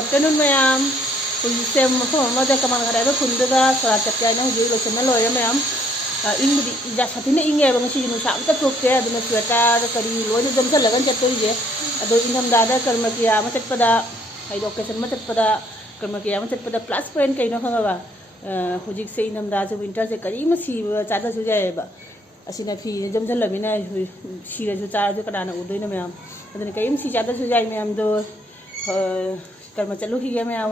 afternoon mayam sem ma de kaman kada ba kun da sara chapya na ju lo sem lo ya mayam ing di ja satin ing e bang si nu sa ta tok te aduna sweater kari lo ni jam sal lagan chat je ado inham da karma kiya ma chat pada ai occasion ma chat pada karma kiya ma chat pada plus point kai no khanga ba hojik se inham da se winter se kari ma si cha da su jae ba asina fi jam sal lamina si ra ju cha ju kada na udoi na mayam aduna kai si cha da su jae mayam do karma chalu hi ya mayam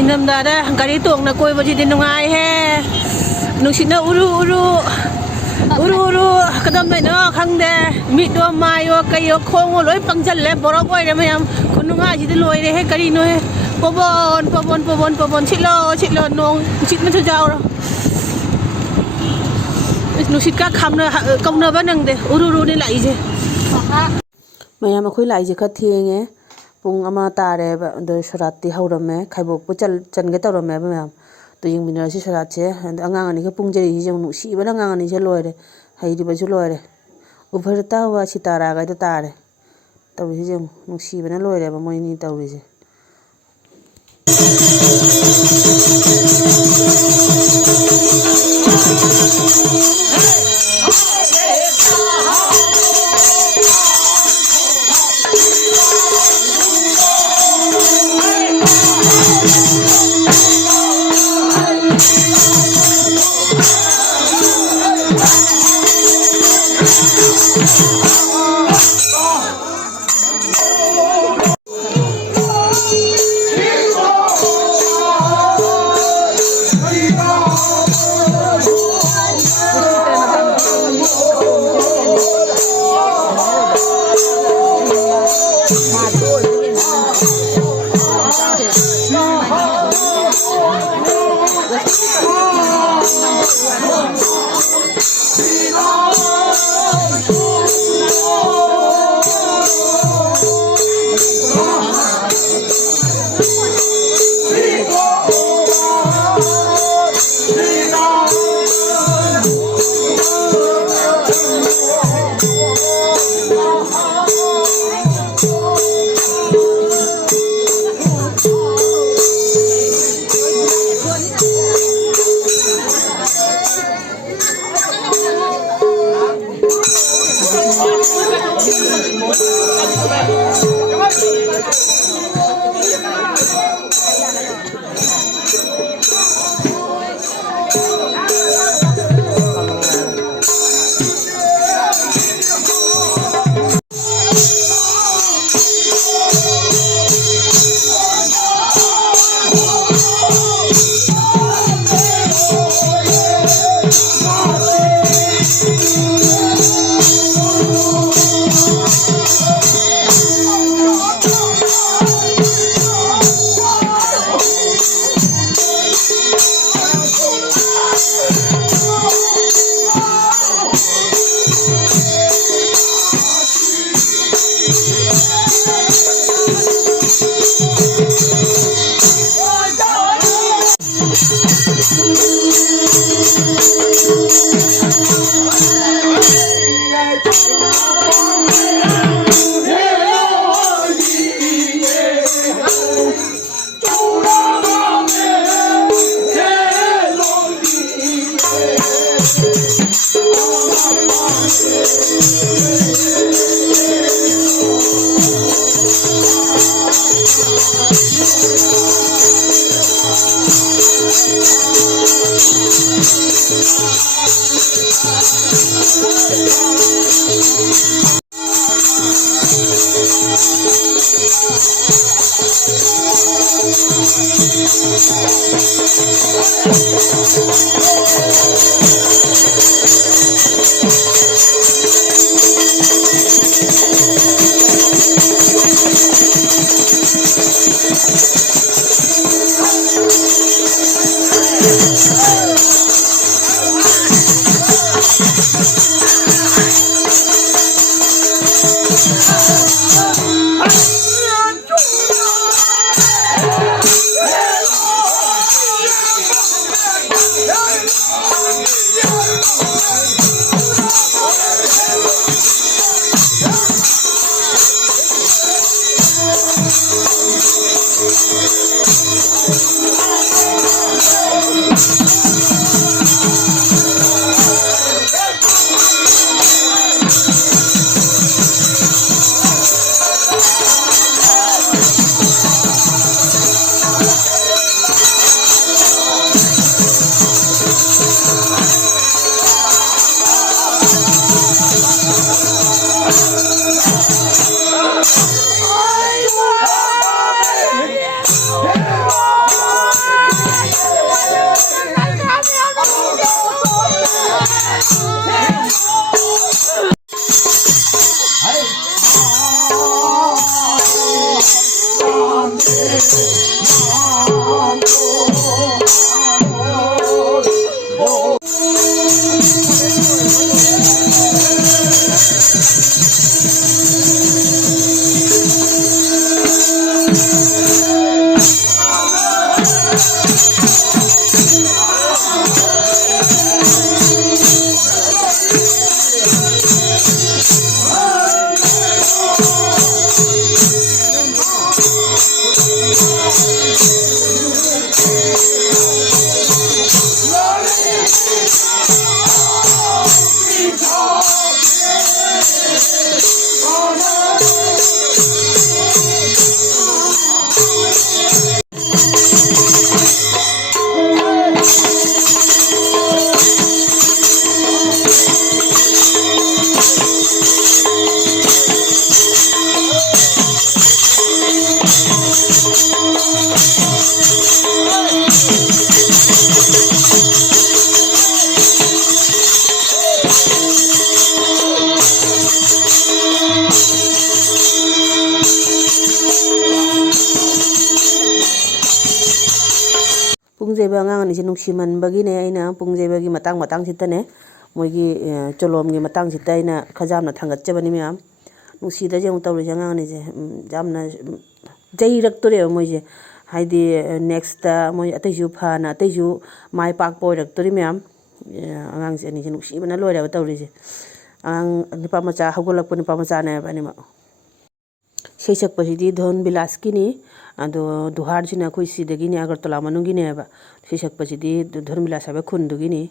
inam da gari tong na koi baji din nungai he nusina uru kadam nai no khangde mi do mayo kayo khong loi pangjal le borok oi re mayam kununga ji de loi re he kari no he pobon chilo nong chit ma chajao ro nusit ka khamna kauna ba nang de uru ni lai je mayam khoi lai je kha thenge pung ama tare ba do sharati haurame khaibok pu chan ge tawrame ba mayam to ying minar si sharat che angang ani ke pung jeri je nu si ba angang ani je loire hairi ba ju loire ubharta wa sitara ga ta tare tawi je nu si ba na loire ba moi ni tawi je ꯄꯨꯡꯖꯩꯕ ꯑꯉꯥꯡ ꯑꯅꯤꯁꯦ ꯅꯨꯡꯁꯤꯃꯟꯕꯒꯤꯅꯦ ꯑꯩꯅ ꯄꯨꯡꯖꯩꯕꯒꯤ ꯃꯇꯥꯡꯁꯤꯗꯅꯦ ꯃꯣꯏꯒꯤ ꯆꯣꯂꯣꯝꯒꯤ ꯃꯇꯥꯡꯁꯤꯗ ꯑꯩꯅ ꯈꯖꯥꯝꯅ ꯊꯥꯡꯒꯠꯆꯕꯅꯤ ꯃꯌꯥꯝ ꯅꯨꯡꯁꯤꯗꯁꯦ ꯑꯃꯨꯛ ꯇꯧꯔꯤꯁꯦ ꯑꯉꯥꯡ ꯑꯅꯤꯁꯦ ꯌꯥꯝꯅ ꯆꯩꯔꯛꯇꯣꯔꯦꯕ ꯃꯣꯏꯁꯦ ꯍꯥꯏꯗꯤ ꯅꯦꯛꯁꯇ ꯃꯣꯏ ꯑꯇꯩꯁꯨ ꯐꯅ ꯑꯇꯩꯁꯨ ꯃꯥꯏ ꯄꯥꯛꯄ ꯑꯣꯏꯔꯛꯇꯣꯔꯤ ꯃꯌꯥꯝ ꯑꯉꯥꯡꯁꯦ ꯑꯅꯤꯁꯦ ꯅꯨꯡꯁꯤꯕꯅ ꯂꯣꯏꯔꯦꯕ ꯇꯧꯔꯤꯁꯦ ꯑꯉꯥꯡ ꯅꯨꯄꯥ ꯃꯆꯥ ꯍꯧꯒꯠꯂꯛꯄ ꯅꯨꯄꯥ ꯃꯆꯥꯅꯦꯕ ꯑꯅꯤꯃꯛ ꯏꯁꯩ ꯁꯛꯄꯁꯤꯗꯤ ꯙꯣꯟ ꯕꯤꯂꯥꯁꯀꯤꯅꯤ ꯑꯗꯣ ꯗꯨꯍꯥꯔꯁꯤꯅ ꯑꯩꯈꯣꯏ ꯁꯤꯗꯒꯤꯅꯦ ꯑꯒꯔꯇꯂꯥ ꯃꯅꯨꯡꯒꯤꯅꯦꯕ ꯏꯁꯩ ꯁꯛꯄꯁꯤꯗꯤ ꯙꯣꯟ ꯕꯤꯂꯥꯁ ꯍꯥꯏꯕ ꯈꯨꯟꯗꯨꯒꯤꯅꯤ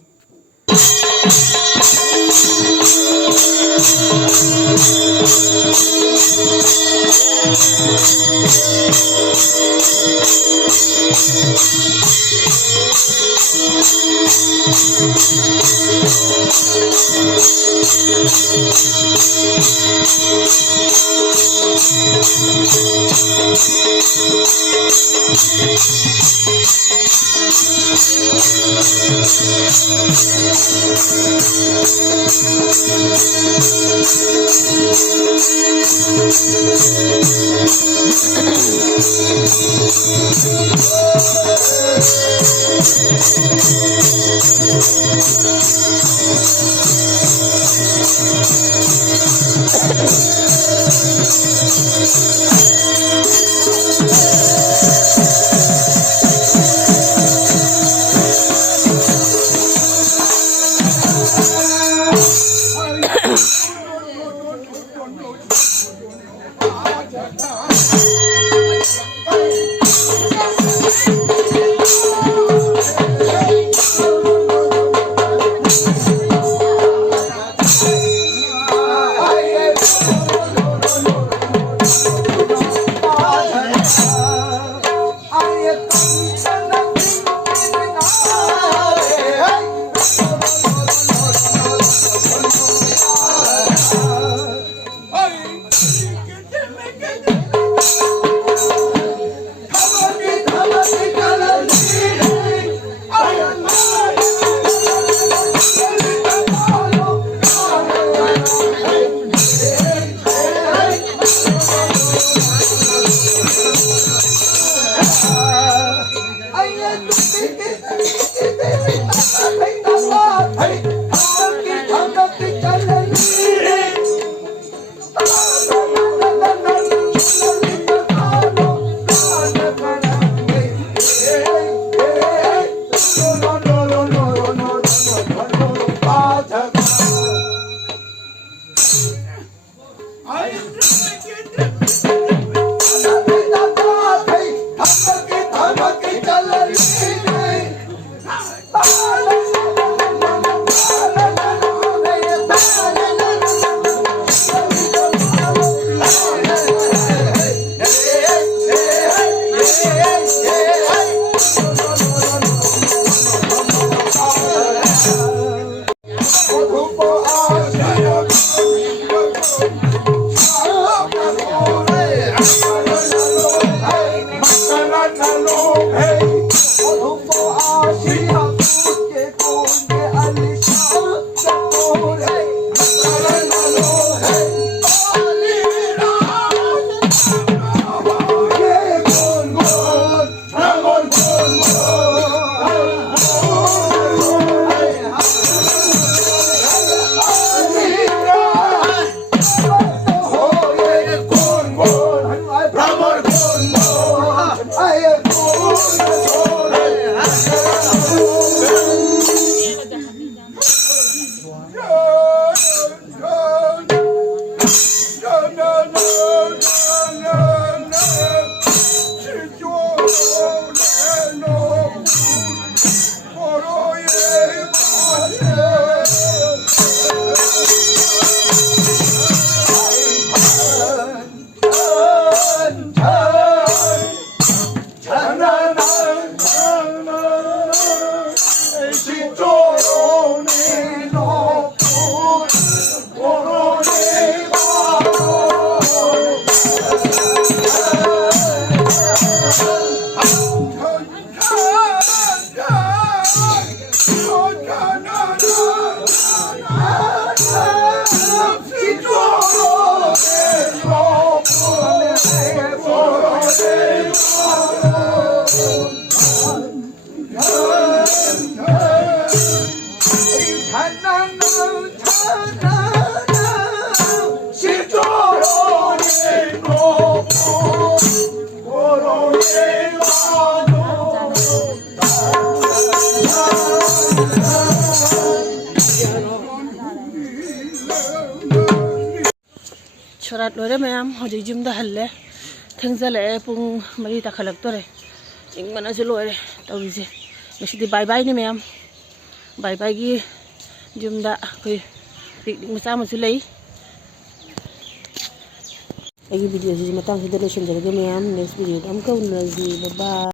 Chorat lore mayam hoji jumda halle thengzale pung mari ta khalak tore ing mana je lore tawise mesidi bye bye ni mayam bye bye gi jumda koi dik dik masa masu lei agi video ji matang hidalo shin jarage mayam next video am ka unna ji bye bye